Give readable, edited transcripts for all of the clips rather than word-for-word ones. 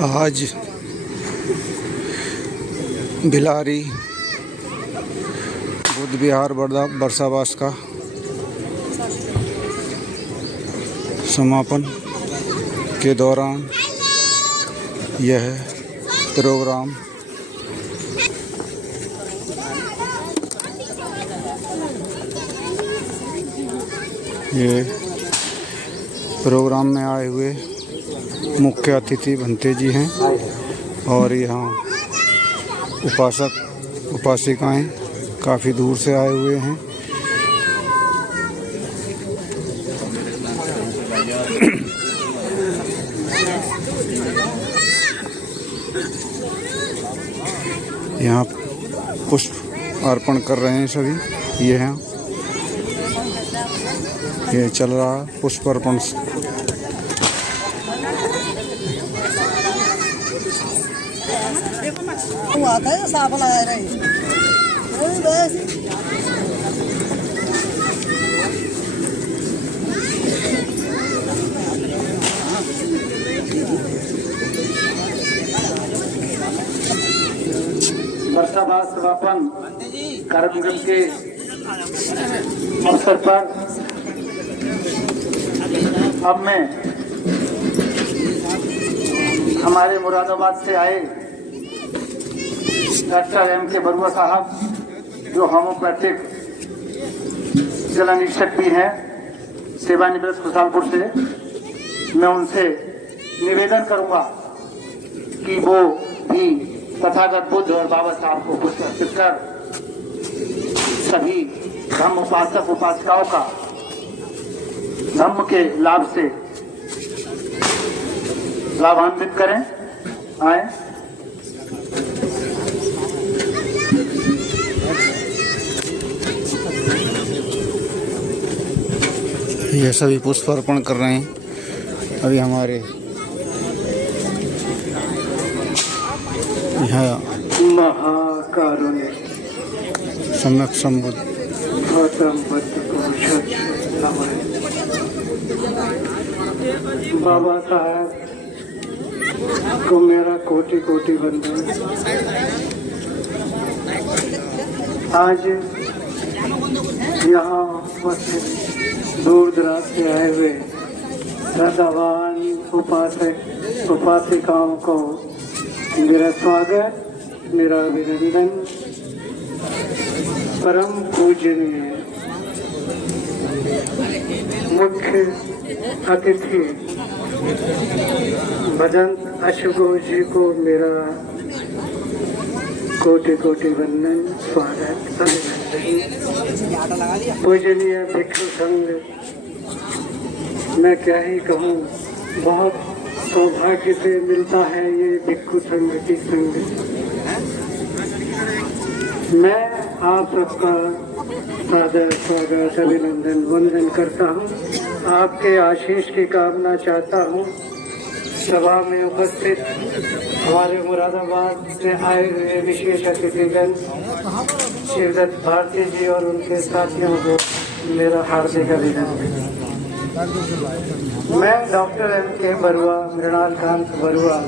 आज भिलारी बुद्ध विहार बरसाबास का समापन के दौरान यह प्रोग्राम में आए हुए मुख्य अतिथि भंते जी हैं और यहाँ उपासक उपासिकाएं काफ़ी दूर से आए हुए हैं। यहाँ पुष्प अर्पण कर रहे हैं सभी। ये चल रहा पुष्प अर्पण। बरसाबास समापन कार्यक्रम के अवसर पर अब मैं हमारे मुरादाबाद से आए डॉक्टर एम के बरुआ साहब, जो होम्योपैथिक जिला निरीक्षक भी हैं, सेवानिवृत्त खुशहालपुर से, मैं उनसे निवेदन करूंगा कि वो भी तथागत बुद्ध और बाबा साहब को पुष्प अर्पित कर सभी धम्म उपासक उपासिकाओं का धम्म के लाभ से लाभान्वित करें। आए ये सभी पुष्प अर्पण कर रहे हैं। अभी हमारे यहाँ महाकारुण्य सम्यक संबुद्ध बाबा साहब को मेरा कोटि कोटि वंदन। आज यहाँ उपस्थित दूर दराज से आए हुए श्रद्धावान उपासक उपासिकाओं को मेरा स्वागत, मेरा अभिनंदन। परम पूजनीय मुख्य अतिथि भजंत अशुगोज जी को मेरा कोटि कोटि वंदन, स्वागत, अभिनंदन। पूजनीय भिक्षु संघ, मैं क्या ही कहूँ, बहुत सौभाग्य से मिलता है ये भिक्षु संघ की संग। मैं आप सबका सादर स्वागत, अभिनंदन, वंदन करता हूँ। आपके आशीष की कामना चाहता हूँ। सभा में उपस्थित हमारे मुरादाबाद से आए हुए विशेष अतिथिगण शिवदत्त भारती जी और उनके साथियों को मेरा हार्दिक अभिनंदन। मैं डॉक्टर एम के बरुआ, मृणाल कांत बरुआ,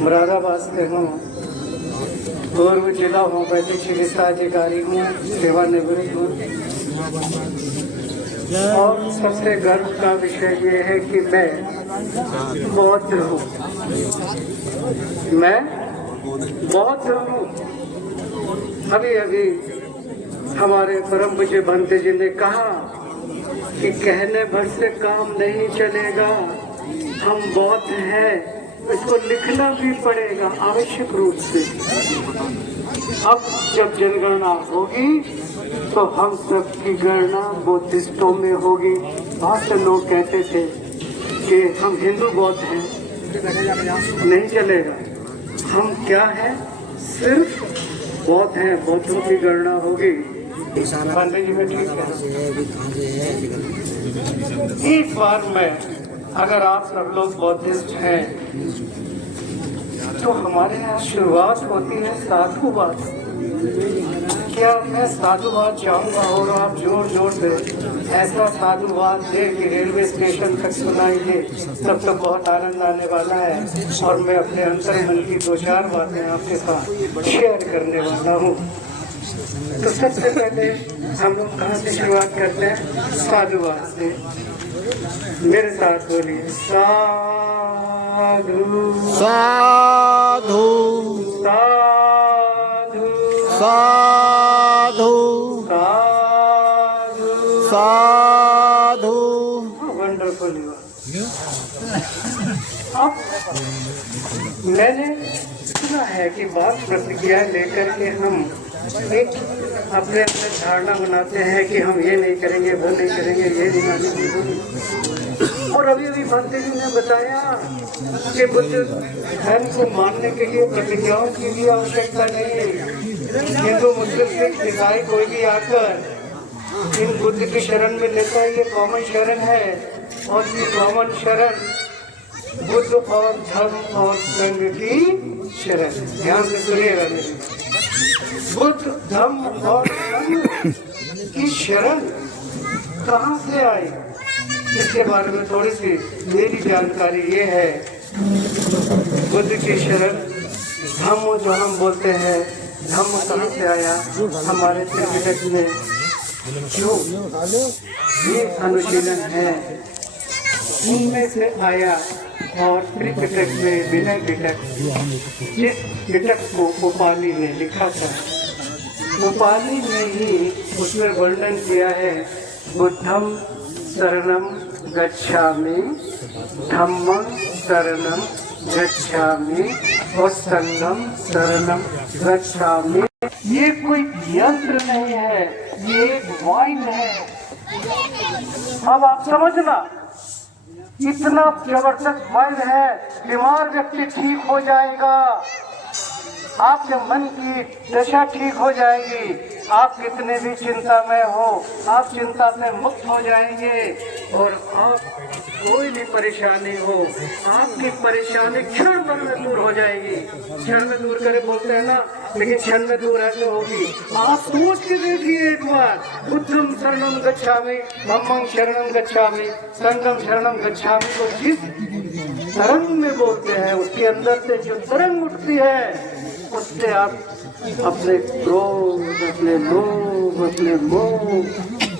मुरादाबाद से हूँ। पूर्व जिला होम्योपैथिक चिकित्सा अधिकारी हूँ, सेवानिवृत्त हूँ। और सबसे गर्व का विषय ये है कि मैं बौद्ध हूँ। मैं बौद्ध हूँ। अभी अभी हमारे परम पूज्य भंते जी ने कहा कि कहने भर से काम नहीं चलेगा, हम बौद्ध हैं, इसको लिखना भी पड़ेगा आवश्यक रूप से। अब जब जनगणना होगी तो हम सब की गणना बौद्धिस्टों में होगी। बहुत से लोग कहते थे कि हम हिंदू बौद्ध हैं, नहीं चलेगा। हम क्या हैं? सिर्फ बौद्ध हैं, बौद्धों की गणना होगी। जी में ठीक है। एक बार में अगर आप सब लोग बौद्धिस्ट हैं तो हमारे यहाँ शुरुआत होती है साधुवाद। क्या मैं साधुवाद चाहूँगा और आप जोर जोर से ऐसा साधुवाद दे कि रेलवे स्टेशन तक सुनाइए, तब तो बहुत आनंद आने वाला है। और मैं अपने अंतर मन की दो चार बातें आपके साथ शेयर करने वाला हूँ। तो सबसे पहले हम लोग कहाँ से शुरुआत करते हैं? साधुवाद से। मेरे साथ बोलिए, साधु साधु साधु साधु साधु साधु। वंडरफुल। अब मैंने सुना है कि बात प्रतिज्ञा लेकर के हम एक अपने अंदर धारणा बनाते हैं कि हम ये नहीं करेंगे, वो नहीं करेंगे, ये नहीं मानेंगे, वो नहीं। और अभी अभी भंते जी ने बताया कि बुद्ध धर्म को मानने के लिए प्रतिज्ञाओं की भी आवश्यकता नहीं है। हिंदू मुस्लिम सिख ईसाई कोई भी आकर इन बुद्ध की शरण में लेता है, ये कॉमन शरण है। और ये कॉमन शरण बुद्ध और धर्म और संघ की शरण। ध्यान से सुनिएगा मेरी। बुद्ध धर्म और संघ की शरण कहाँ से आई, इसके बारे में थोड़ी सी मेरी जानकारी ये है। बुद्ध की शरण धम्म जो हम बोलते हैं, धम्म कहाँ से आया? हमारे त्रिपिटक में जो ये अनुशीलन है उनमें से आया। और त्रिपिटक में विनय पिटक, जिस पिटक को उपाली ने लिखा था, उपाली ने ही उसमें वर्णन किया है, बुद्धम शरणम गच्छामि, धम्मं शरणम गच्छामि और संघम शरणम गच्छामि। ये कोई यंत्र नहीं है, ये एक वाइन है। अब आप समझना, इतना जबरदस्त वाइन है, बीमार व्यक्ति ठीक हो जाएगा, आपके मन की दशा ठीक हो जाएगी, आप कितने भी चिंता में हो, आप चिंता से मुक्त हो जाएंगे। और आप कोई भी परेशानी हो, आपकी परेशानी क्षण भर में दूर हो जाएगी। क्षण में दूर करे बोलते हैं ना, लेकिन क्षण में दूर ऐसे होगी। आप सोच के देखिए एक बार, बुद्धम शरणम गच्छामि, धम्मं शरणम गच्छामि, संघम शरणम गच्छामि को जिस तरंग में बोलते हैं, उसके अंदर से जो तरंग उठती है, उससे आप अपने क्रोध, अपने लोभ, अपने मोह,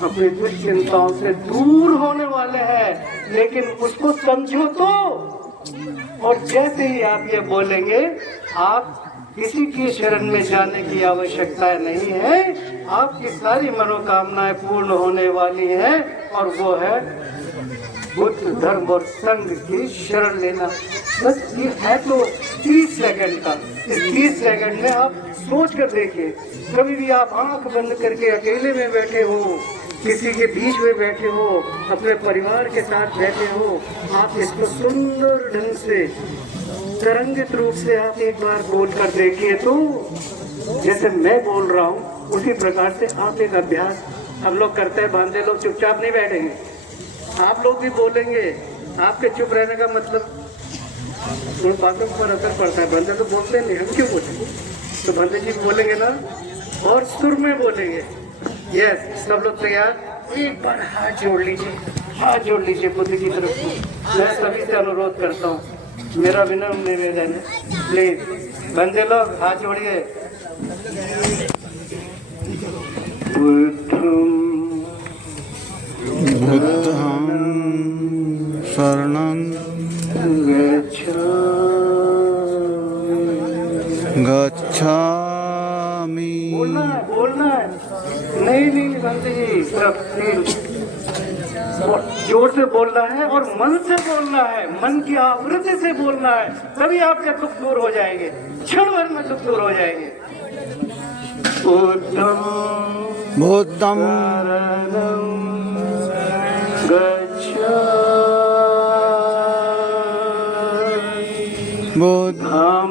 अपनी दुश्चिंताओं से दूर होने वाले हैं। लेकिन उसको समझो तो। और जैसे ही आप ये बोलेंगे, आप किसी की शरण में जाने की आवश्यकता नहीं है, आपकी सारी मनोकामनाएं पूर्ण होने वाली हैं। और वो है बुद्ध धर्म और संघ की शरण लेना। बस ये है तो 30 सेकंड का। इस 30 सेकंड में आप सोच कर देखिए। कभी भी आप आंख बंद करके अकेले में बैठे हो, किसी के बीच में बैठे हो, अपने परिवार के साथ बैठे हो, आप इसको सुंदर ढंग से तरंगित रूप से आप एक बार बोल कर देखिए। तो जैसे मैं बोल रहा हूँ उसी प्रकार से आप एक अभ्यास हम लोग करते हैं। बांधे लोग चुपचाप नहीं बैठेंगे, आप लोग भी बोलेंगे। आपके चुप रहने का मतलब उन बातों पर असर पड़ता है। बंदे तो बोलते नहीं, हम क्यों बोलेंगे? तो बंदे जी बोलेंगे ना, और सुर में बोलेंगे। यस, सब लोग तैयार? एक बार हाथ जोड़ लीजिए, हाथ जोड़ लीजिए बुद्ध की तरफ। मैं सभी से अनुरोध करता हूँ, मेरा विनम्र निवेदन है, प्लीज बंदे लोग हाथ जोड़िए। बुद्धं शरणं गच्छामि। बोलना है। नहीं बंदे जी, सिर्फ जोर से बोलना है और मन से बोलना है, मन की आवृत्ति से बोलना है। तभी आपके दुख दूर हो जाएंगे, क्षण भर में दुख दूर हो जाएंगे। बुद्धं शरणं गच्छामि, बुद्धं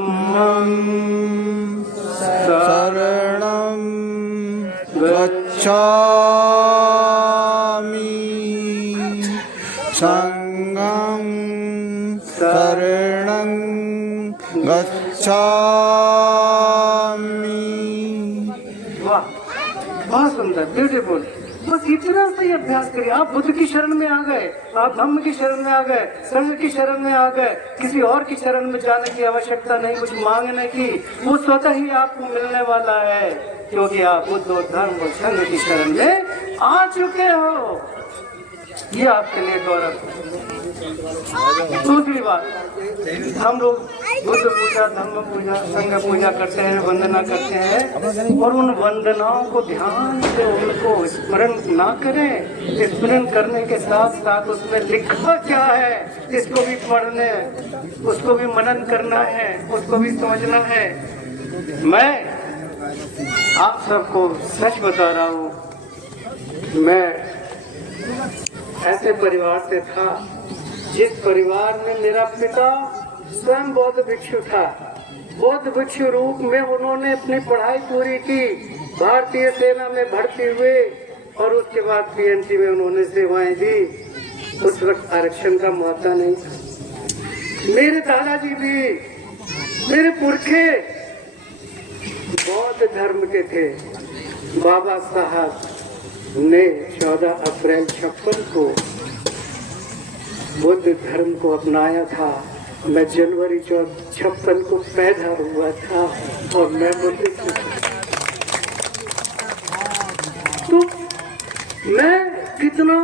शरणं गच्छामि, संघं शरणं गच्छामि। बहुत सुंदर, ब्यूटीफुल। बस इतना सा अभ्यास करिए। आप बुद्ध की शरण में आ गए, आप धम्म की शरण में आ गए, संघ की शरण में आ गए, किसी और की शरण में जाने की आवश्यकता नहीं, कुछ मांगने की। वो स्वतः ही आपको मिलने वाला है, क्योंकि आप बुद्ध और धर्म और संघ की शरण में आ चुके हो। ये आपके लिए गौरव। दूसरी बात, हम लोग बुद्ध पूजा, धर्म पूजा, संघ पूजा करते हैं, वंदना करते हैं, और उन वंदनाओं को ध्यान से उनको स्मरण ना करें। स्मरण करने के साथ साथ उसमें लिखा क्या है इसको भी पढ़ने, उसको भी मनन करना है, उसको भी समझना है। मैं आप सबको सच बता रहा हूँ, मैं ऐसे परिवार से था जिस परिवार में मेरा पिता स्वयं बौद्ध भिक्षु था। बौद्ध भिक्षु रूप में उन्होंने अपनी पढ़ाई पूरी की, भारतीय सेना में भर्ती हुए, और उसके बाद पीएनसी में उन्होंने सेवाएं दी। उस वक्त आरक्षण का मुआवजा नहीं था। मेरे दादाजी भी, मेरे पुरखे बौद्ध धर्म के थे। बाबा साहब ने 14 अप्रैल 56 को बुद्ध धर्म को अपनाया था। मैं जनवरी 56 को पैदा हुआ था और मैं बुद्ध, तो मैं कितना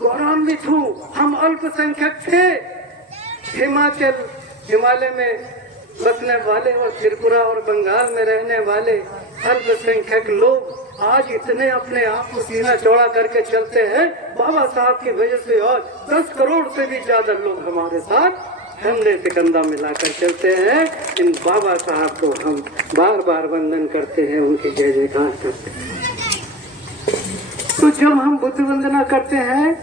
गौरवान्वित हूँ। हम अल्पसंख्यक थे, हिमालय में बसने वाले और त्रिपुरा और बंगाल में रहने वाले अल्पसंख्यक लोग आज इतने अपने आप को सीना चौड़ा करके चलते हैं बाबा साहब की वजह से, और 10 करोड़ से भी ज्यादा लोग हमारे साथ कंधे से कंधा मिलाकर चलते हैं। इन बाबा साहब को हम बार बार वंदन करते हैं, उनकी जय जयकार करते हैं। तो जब हम बुद्ध वंदना करते हैं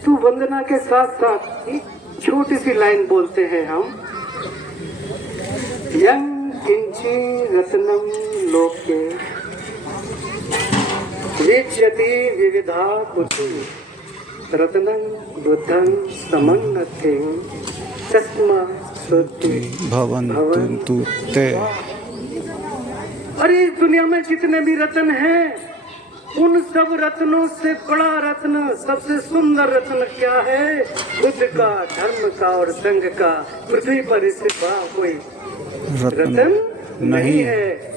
तो वंदना के साथ साथ एक छोटी सी लाइन बोलते हैं हम, यं किंची रत्नम लोके विच्यति विविधा पुति रत्नं बुद्धं समन्नते तस्मा सुद्धि भवन्तु ते। अरे इस दुनिया में जितने भी रत्न हैं, उन सब रत्नों से बड़ा रत्न, सबसे सुंदर रत्न क्या है? बुद्ध का, धर्म का और संघ का। पृथ्वी पर इससे बड़ा कोई रत्न नहीं है।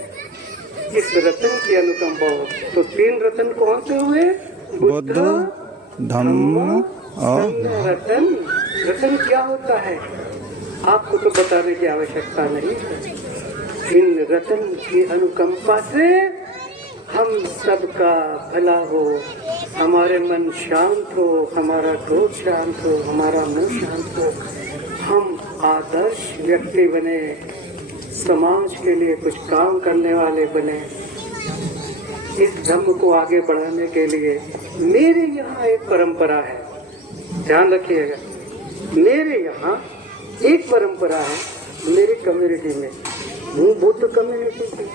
इस रत्न की अनुकंपा हो तो 3 रत्न कौन से हुए? बुद्ध, धम्म और रत्न। रत्न क्या होता है आपको तो बताने की आवश्यकता नहीं। इन रत्न की अनुकंपा से हम सबका भला हो, हमारे मन शांत हो, हमारा क्रोध शांत हो, हमारा मुंह शांत हो, हम आदर्श व्यक्ति बने, समाज के लिए कुछ काम करने वाले बने। इस धर्म को आगे बढ़ाने के लिए मेरे यहाँ एक परंपरा है, ध्यान रखिएगा। मेरे यहाँ एक परंपरा है, मेरी कम्युनिटी में, हूँ बुद्ध कम्युनिटी की,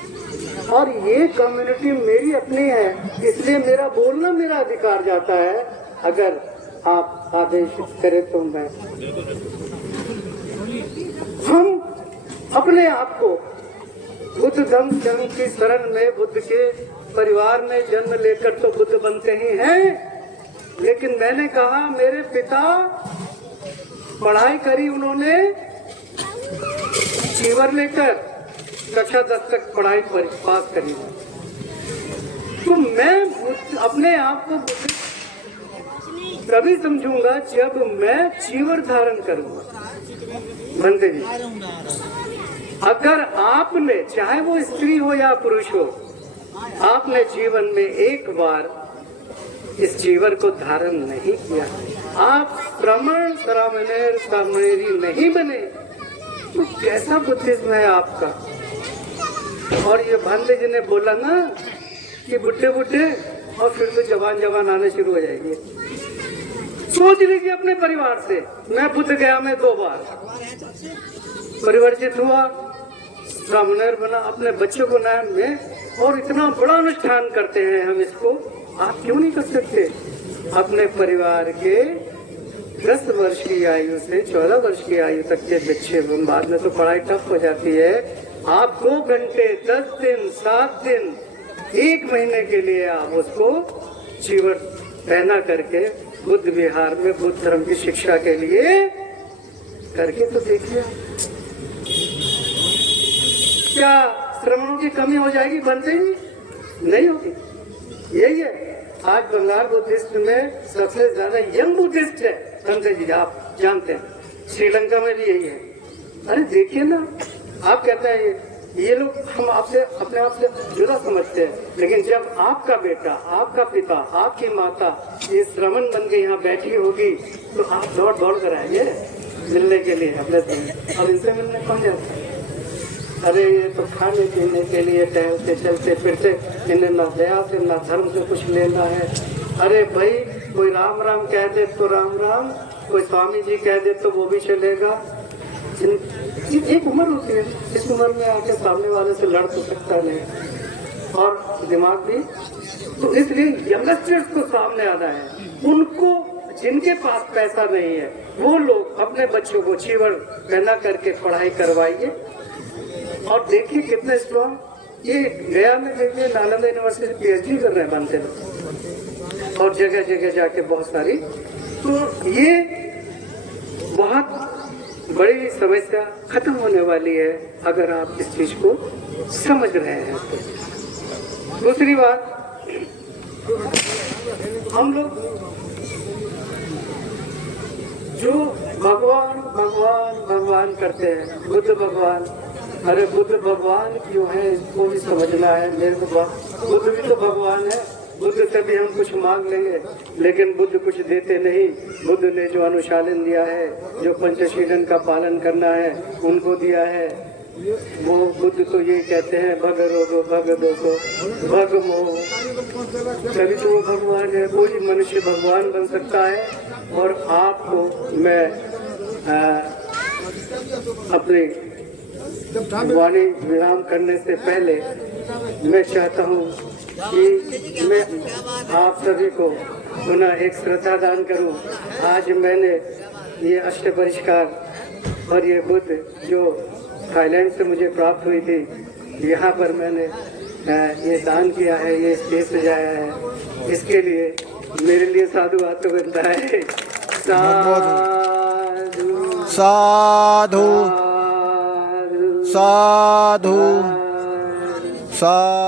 और ये कम्युनिटी मेरी अपनी है, इसलिए मेरा बोलना मेरा अधिकार जाता है। अगर आप आदेश करें तो मैं, हम अपने आप को बुद्ध धर्म संघ की शरण में, बुद्ध के परिवार में जन्म लेकर तो बुद्ध बनते ही हैं, लेकिन मैंने कहा मेरे पिता पढ़ाई करी उन्होंने चीवर लेकर, कक्षा 10 तक पढ़ाई पास करी, तो मैं अपने आप को तभी समझूंगा जब मैं चीवर धारण करूंगा। बनते जी, अगर आपने, चाहे वो स्त्री हो या पुरुष हो, आपने जीवन में एक बार इस चीवर को धारण नहीं किया, आप श्रमण श्रामणेर श्रामणेरी नहीं बने, तो कैसा बुद्धिज्म है आपका? और ये भांडे जी ने बोला ना कि बुढ़े बुढ़े और फिर तो जवान जवान आने शुरू हो जाएंगे। सोच लीजिए अपने परिवार से, मैं बुद्ध गया में 2 बार परिवर्तित हुआ, ब्राह्मणर बना, अपने बच्चों को नाम में, और इतना बड़ा अनुष्ठान करते हैं हम, इसको आप क्यों नहीं कर सकते? अपने परिवार के 10 वर्ष की आयु से 14 वर्ष की आयु तक के बच्चे, बाद में तो पढ़ाई टफ हो जाती है, आप 2 घंटे 10 दिन 7 दिन 1 महीने के लिए आप उसको चीवर पहना करके बुद्ध विहार में बुद्ध धर्म की शिक्षा के लिए करके तो देखिए, क्या श्रमणों की कमी हो जाएगी? बनते ही नहीं होगी। यही है आज बंगाल बुद्धिस्ट में सबसे ज्यादा यंग बुद्धिस्ट है संजय जी, आप जानते हैं। श्रीलंका में भी यही है। अरे देखिए ना, आप कहते हैं ये लोग हम आपसे अपने आप से जुदा समझते हैं, लेकिन जब आपका बेटा, आपका पिता, आपकी माता ये श्रमण बन के यहाँ बैठी होगी तो आप दौड़ दौड़ कर आएंगे मिलने के लिए अपने से, और इनसे मिलने कौन जाता है? अरे ये तो खाने पीने के लिए टहलते चलते फिरते, इन्हें ना दया से ना धर्म से कुछ लेना है। अरे भाई, कोई राम राम कह दे तो राम राम, कोई स्वामी जी कह दे तो वो भी चलेगा। एक उम्र होती है, इस उम्र में आके सामने वाले से लड़ तो सकता नहीं, और दिमाग भी। तो इसलिए यंगस्टर्स को सामने आना है। उनको, जिनके पास पैसा नहीं है, वो लोग अपने बच्चों को चीवर पहना करके पढ़ाई करवाइए, और देखिए कितने स्ट्रॉन्ग। ये गया में देखिए नालंदा यूनिवर्सिटी PhD कर रहे हैं बनते लोग, और जगह जगह जाके बहुत सारी। तो ये बहुत बड़ी समस्या खत्म होने वाली है अगर आप इस चीज को समझ रहे हैं तो। दूसरी बात, हम लोग जो भगवान भगवान भगवान करते हैं, बुद्ध भगवान, अरे बुद्ध भगवान क्यों है इसको भी समझना है मेरे को। बुद्ध भी तो भगवान है, बुद्ध से भी हम कुछ मांग लेंगे, लेकिन बुद्ध कुछ देते नहीं। बुद्ध ने जो अनुशालन दिया है, जो पंचशीलन का पालन करना है, उनको दिया है। वो बुद्ध तो ये कहते हैं, भग रोगो भग दोगो भग मोह, तभी तो वो भगवान है। कोई मनुष्य भगवान बन सकता है। और आपको मैं अपनी वाणी विराम करने से पहले मैं चाहता हूँ कि मैं आप सभी को पुनः एक श्रद्धा दान करूँ। आज मैंने ये अष्ट परिष्कार और ये बुद्ध जो थाईलैंड से मुझे प्राप्त हुई थी, यहाँ पर मैंने ये दान किया है, ये स्टेज सजाया है। इसके लिए मेरे लिए साधु हाथ बनता है। साधु साधु साधु साधु।